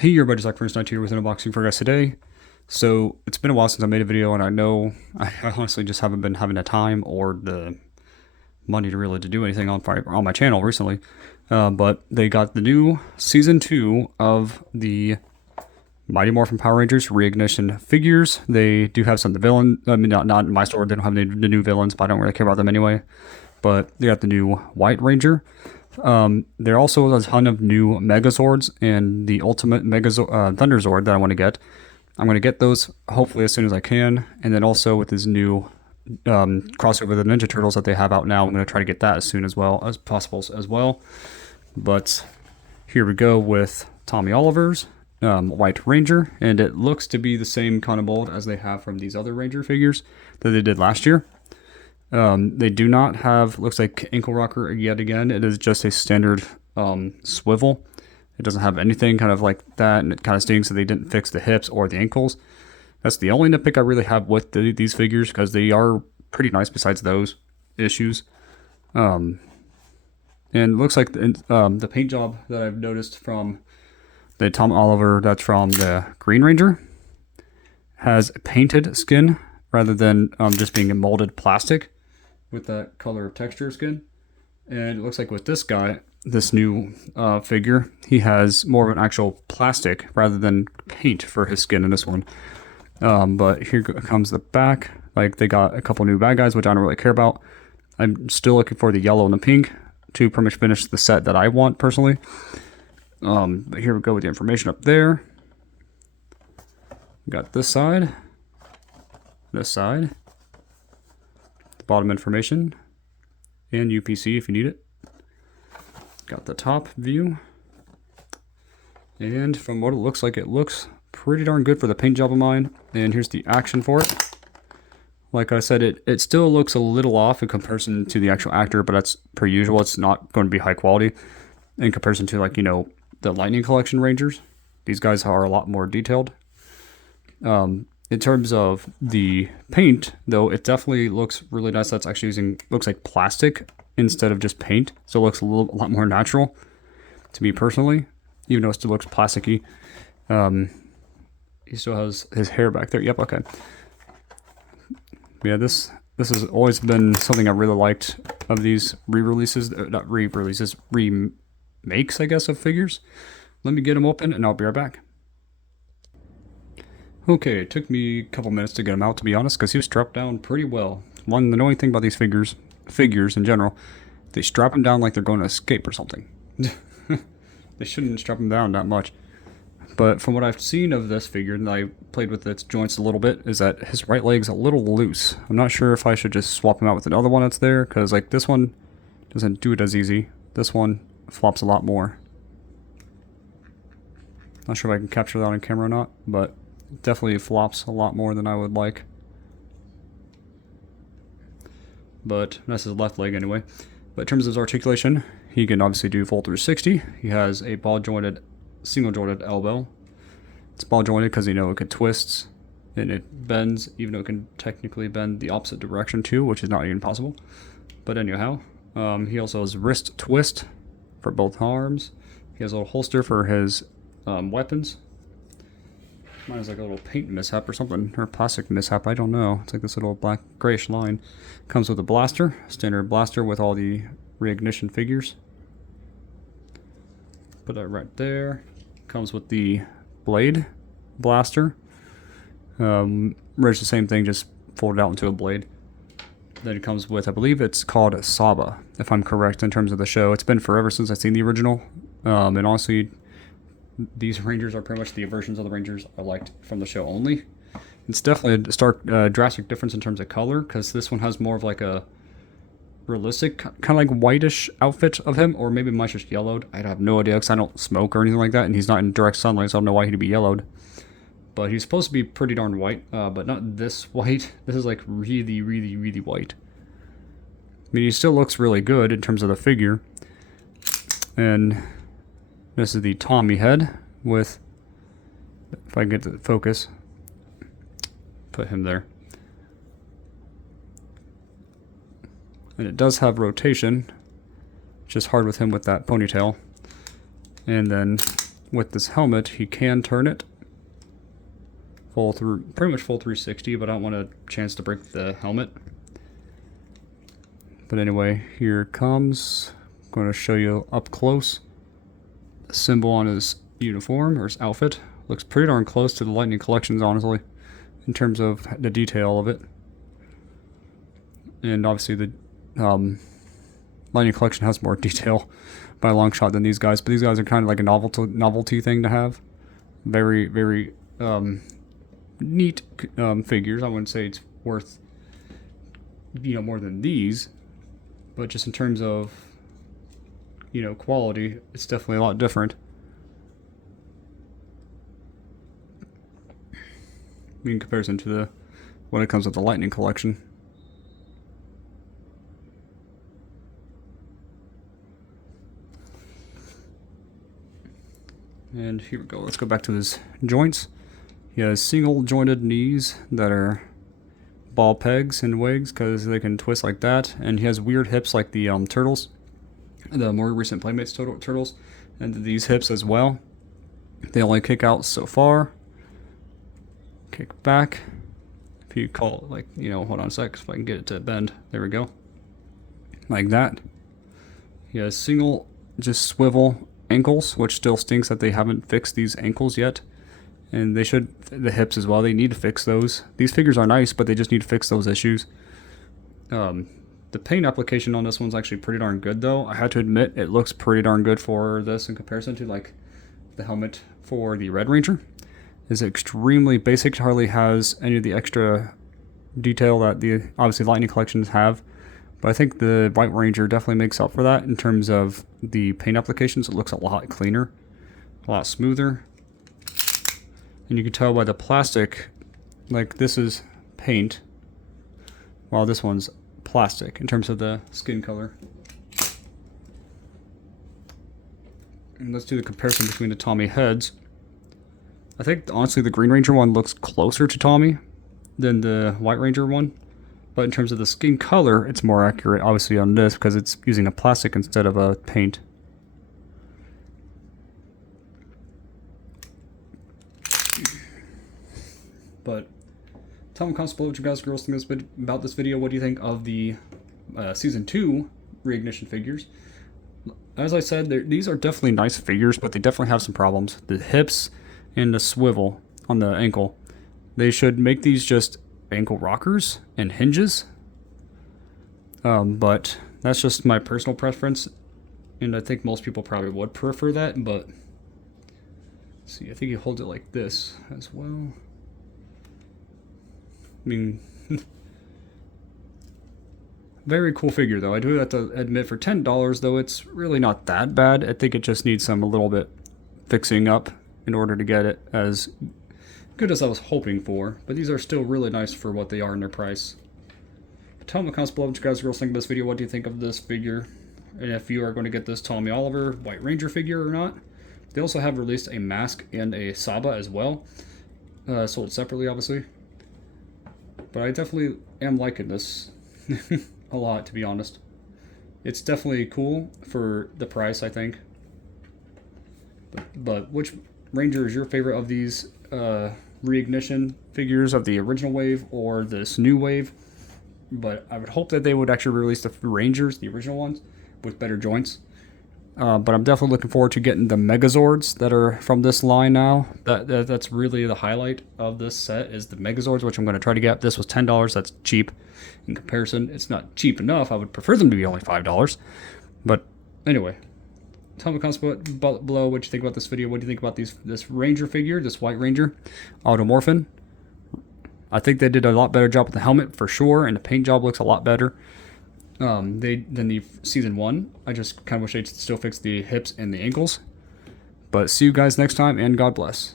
Hey everybody, Zach First Night here with an unboxing for you guys today. So it's been a while since I made a video, and I know I honestly just haven't been having the time or the money to really to do anything on my channel recently. But they got the new season 2 of the Mighty Morphin Power Rangers Re-Ignition figures. They do have some of the villains. I mean, not in my store. They don't have the new villains, but I don't really care about them anyway. But they got the new White Ranger. There also is a ton of new Megazords and the Ultimate Thunder Zord that I want to get. I'm going to get those hopefully as soon as I can. And then also with this new crossover with the Ninja Turtles that they have out now, I'm going to try to get that as soon as possible as well. But here we go with Tommy Oliver's White Ranger. And it looks to be the same kind of mold as they have from these other Ranger figures that they did last year. They do not have, looks like, ankle rocker yet again. It is just a standard swivel. It doesn't have anything kind of like that, and it kind of stinks that they didn't fix the hips or the ankles. That's the only nitpick I really have with these figures, because they are pretty nice besides those issues. And it looks like the paint job that I've noticed from the Tom Oliver, that's from the Green Ranger, has painted skin rather than just being a molded plastic with that color of texture skin. And it looks like with this guy, this new figure, he has more of an actual plastic rather than paint for his skin in this one. But here comes the back. Like, they got a couple new bad guys, which I don't really care about. I'm still looking for the yellow and the pink to pretty much finish the set that I want personally. But here we go with the information up there. We got this side, the bottom information, and UPC if you need it. Got the top view, and from what it looks like, it looks pretty darn good for the paint job of mine. And here's the action for it. Like I said, it still looks a little off in comparison to the actual actor, but that's per usual. It's not going to be high quality in comparison to, like, you know, the Lightning Collection Rangers. These guys are a lot more detailed. In terms of the paint, though, it definitely looks really nice. That's actually looks like plastic instead of just paint. So it looks a lot more natural to me personally, even though it still looks plasticky. He still has his hair back there. Yep, okay. Yeah, this has always been something I really liked of these re-releases, not re-releases, remakes, I guess, of figures. Let me get them open and I'll be right back. Okay, it took me a couple minutes to get him out, to be honest, because he was strapped down pretty well. The annoying thing about these figures in general, they strap them down like they're going to escape or something. They shouldn't strap them down that much. But from what I've seen of this figure, and I played with its joints a little bit, is that his right leg's a little loose. I'm not sure if I should just swap him out with another one that's there, because like this one doesn't do it as easy. This one flops a lot more. Not sure if I can capture that on camera or not, but definitely flops a lot more than I would like. But that's his left leg anyway. But in terms of his articulation, he can obviously do full 360. He has a single jointed elbow. It's ball jointed because, you know, it can twist and it bends, even though it can technically bend the opposite direction too, which is not even possible. But anyhow, he also has wrist twist for both arms. He has a little holster for his weapons. Mine is like a little paint mishap or something, or plastic mishap, I don't know. It's like this little black grayish line. Comes with a blaster, standard blaster with all the Re-Ignition figures. Put that right there. Comes with the blade blaster. It's the same thing, just folded out into a blade. Then it comes with, I believe it's called Saba, if I'm correct in terms of the show. It's been forever since I've seen the original, and honestly, these Rangers are pretty much the versions of the Rangers I liked from the show only. It's definitely a stark, drastic difference in terms of color, because this one has more of like a realistic, kind of like whitish outfit of him, or maybe mine's just yellowed. I have no idea, because I don't smoke or anything like that, and he's not in direct sunlight, so I don't know why he'd be yellowed. But he's supposed to be pretty darn white, but not this white. This is like really, really, really white. I mean, he still looks really good in terms of the figure. And this is the Tommy head with, if I can get the focus, put him there. And it does have rotation, which is hard with him with that ponytail. And then with this helmet, he can turn it full through, pretty much full 360, but I don't want a chance to break the helmet. But anyway, here it comes. I'm going to show you up close the symbol on his uniform or his outfit. Looks pretty darn close to the Lightning Collections, honestly, in terms of the detail of it. And obviously the Lightning Collection has more detail by a long shot than these guys, but these guys are kind of like a novelty thing to have. Very, very neat figures. I wouldn't say it's worth, you know, more than these, but just in terms of, you know, quality, it's definitely a lot different. In comparison to the when it comes with the Lightning Collection. And here we go. Let's go back to his joints. He has single jointed knees that are ball pegs and wigs because they can twist like that. And he has weird hips like the turtles, the more recent Playmates turtles, and these hips as well. They only kick out so far. Kick back. If you call it, like, you know, hold on a sec if I can get it to bend. There we go. Like that. He has single, just swivel ankles, which still stinks that they haven't fixed these ankles yet. And they should, the hips as well, they need to fix those. These figures are nice, but they just need to fix those issues. The paint application on this one's actually pretty darn good, though. I had to admit, it looks pretty darn good for this in comparison to, like, the helmet for the Red Ranger. Is extremely basic, hardly has any of the extra detail that the, obviously, Lightning Collections have. But I think the White Ranger definitely makes up for that in terms of the paint applications. It looks a lot cleaner, a lot smoother. And you can tell by the plastic, like this is paint, while this one's plastic in terms of the skin color. And let's do the comparison between the Tommy heads. I think, honestly, the Green Ranger one looks closer to Tommy than the White Ranger one. But in terms of the skin color, it's more accurate, obviously, on this because it's using a plastic instead of a paint. But tell me in the comments below what you guys and girls think about this video. What do you think of the Season 2 Re-Ignition figures? As I said, these are definitely nice figures, but they definitely have some problems. The hips and the swivel on the ankle. They should make these just ankle rockers and hinges, but that's just my personal preference, and I think most people probably would prefer that. But see, I think he holds it like this as well. I mean, very cool figure though. I do have to admit, for $10 though, it's really not that bad. I think it just needs some a little bit fixing up in order to get it as good as I was hoping for, but these are still really nice for what they are in their price. Tell me in the comments below what you guys and girls think of this video. What do you think of this figure? And if you are going to get this Tommy Oliver White Ranger figure or not. They also have released a mask and a Saba as well, sold separately, obviously. But I definitely am liking this a lot, to be honest. It's definitely cool for the price, I think. But which Ranger is your favorite of these Re-Ignition figures, of the original wave or this new wave? But I would hope that they would actually release the Rangers, the original ones, with better joints. But I'm definitely looking forward to getting the Megazords that are from this line now. That's really the highlight of this set, is the Megazords, which I'm going to try to get. This was $10. That's cheap in comparison. It's not cheap enough. I would prefer them to be only $5. But anyway, tell me in the comments below what you think about this video. What do you think about this Ranger figure, this White Ranger, Auto-Morphin? I think they did a lot better job with the helmet for sure, and the paint job looks a lot better than the Season 1. I just kind of wish they'd still fix the hips and the ankles. But see you guys next time, and God bless.